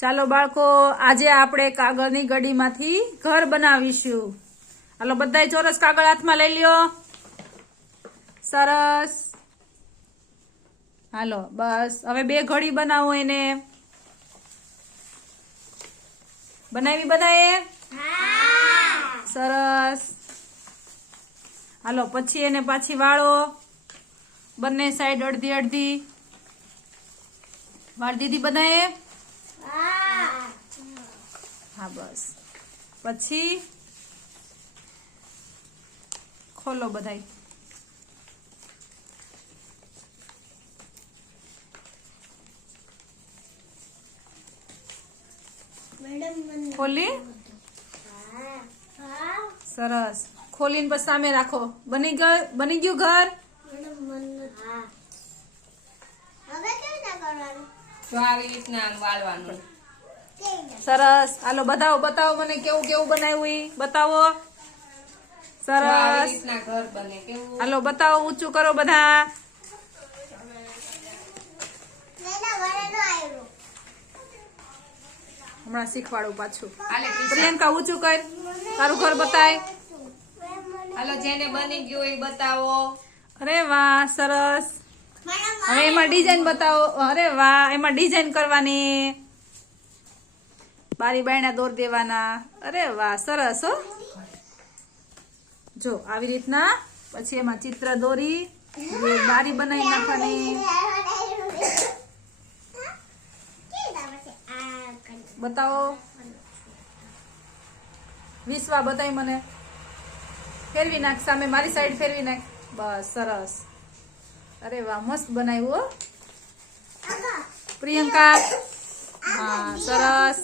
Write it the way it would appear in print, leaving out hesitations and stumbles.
ચાલો બાળકો, આજે આપણે કાગળની ગડીમાંથી ઘર બનાવીશું. હાલો બધાય ચોરસ કાગળ હાથમાં લઈ લ્યો. સરસ. હાલો બસ હવે બે ઘડી બનાવો. એને બનાવી બધાએ? સરસ. હાલો પછી એને પાછી વાળો. બંને સાઈડ અડધી અડધી વાળી દીધી બધાએ? હા બસ. પછી ખોલો બધાય. ખોલી? સરસ. ખોલીને પછી સામે રાખો. બની ગયું ઘર? સરસ. હાલો બતાવો મને કેવું કેવું બનાવ્યું ઈ બતાવો. સરસ. હાલો બતાવો, ઊંચું કરો બધા. હમણાં શીખવાડું પાછું. પ્રિયંકા ઊંચું કર, તારું ઘર બતાય. હાલો જેને બની ગયું એ બતાવો. અરે વાહ, સરસ. હવે એમાં ડિઝાઇન બતાવો. અરે વાહ, એમાં ડિઝાઇન કરવાની. બારી બાયણા દોર દેવાના. અરે વાહ, સરસ. હો જો આવી રીતના પછી એમાં ચિત્ર દોરી બારી બનાવી નાખવાની. બતાવો. વિશ્વા બતાય મને. ફેરવી નાખ સામે, મારી સાઈડ ફેરવી નાખ. બસ સરસ. અરે વાહ, મસ્ત બનાવ્યું. પ્રિયંકા? હા સરસ.